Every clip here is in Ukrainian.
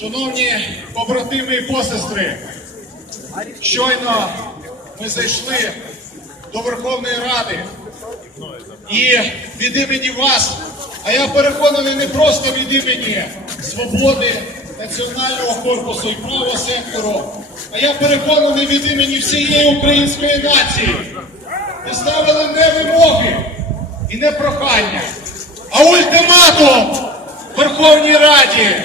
Шановні побратими і посестри, щойно ми зайшли до Верховної Ради і від імені вас, а я переконаний не просто від імені свободи, національного корпусу і правого сектору, а я переконаний від імені всієї української нації. Ми ставили не вимоги і не прохання, а ультиматум Верховній Раді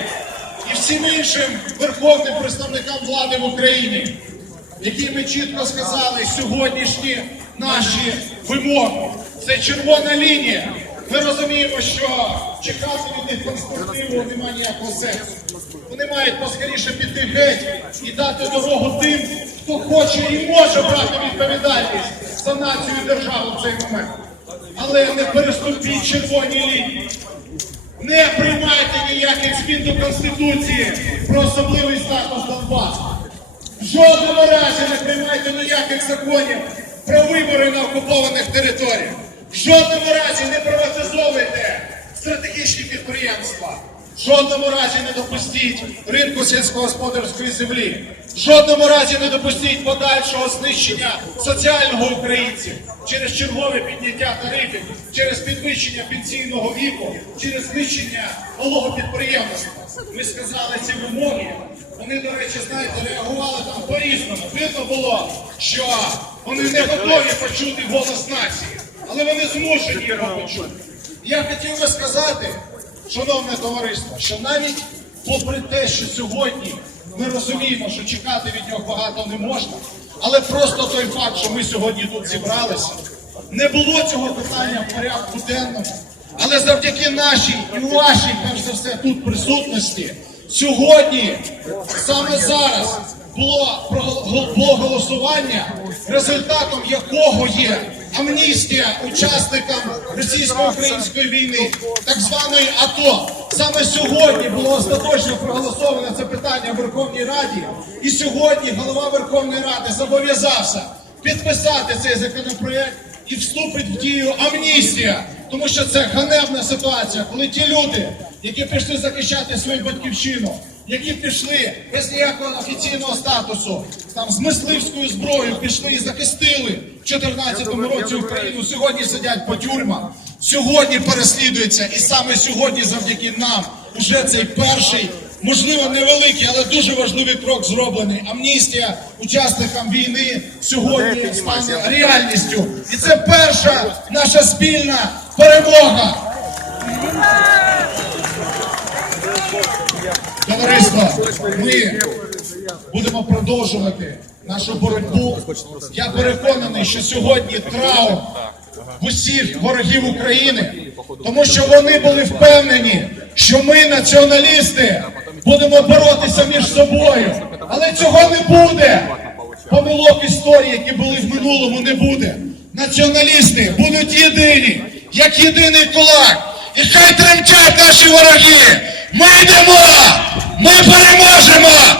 всім іншим верховним представникам влади в Україні, які ми чітко сказали сьогоднішні наші вимоги. Це червона лінія. Ми розуміємо, що чекати від них конструктиву немає ніякого сенсу. Вони мають поскоріше піти геть і дати дорогу тим, хто хоче і може брати відповідальність за націю і державу в цей момент. Але не переступіть червоні лінії. Не приймайте ніяких змін до Конституції про особливий статус Донбасу. В жодному разі не приймайте ніяких законів про вибори на окупованих територіях. В жодному разі не приватизовуйте стратегічні підприємства. В жодному разі не допустіть ринку сільськогосподарської землі. В жодному разі не допустіть подальшого знищення соціального українців через чергове підняття тарифів, через підвищення пенсійного віку, через знищення малого підприємництва. Ми сказали ці вимоги. Вони, до речі, знаєте, реагували там по-різному. Видно було, що вони не готові почути голос нації, але вони змушені його почути. Я хотів би сказати, шановне товариство, що навіть попри те, що сьогодні ми розуміємо, що чекати від нього багато не можна, але просто той факт, що ми сьогодні тут зібралися, не було цього питання в порядку денному. Але завдяки нашій і вашій, перш за все, тут присутності, сьогодні, саме зараз, було, було голосування, результатом якого є амністія учасникам російсько-української війни, так званої АТО. Саме сьогодні було остаточно проголосовано це питання в Верховній Раді, і сьогодні голова Верховної Ради зобов'язався підписати цей законопроект і вступить в дію амністія, тому що це ганебна ситуація, коли ті люди, які пішли захищати свою батьківщину, які пішли без ніякого офіційного статусу, там з мисливською зброєю пішли і захистили в 2014 році Україну. Сьогодні сидять по тюрмах, сьогодні переслідуються, і саме сьогодні, завдяки нам, уже цей перший. Можливо, невеликий, але дуже важливий крок зроблений. Амністія учасникам війни сьогодні стане реальністю. І це перша наша спільна перемога. Товариство, ми будемо продовжувати нашу боротьбу. Я переконаний, що сьогодні траур в усіх ворогів України, тому що вони були впевнені, що ми, націоналісти, будемо боротися між собою. Але цього не буде. Помилок історії, які були в минулому, не буде. Націоналісти будуть єдині, як єдиний кулак. І хай тремтять наші вороги. Ми йдемо! Ми переможемо!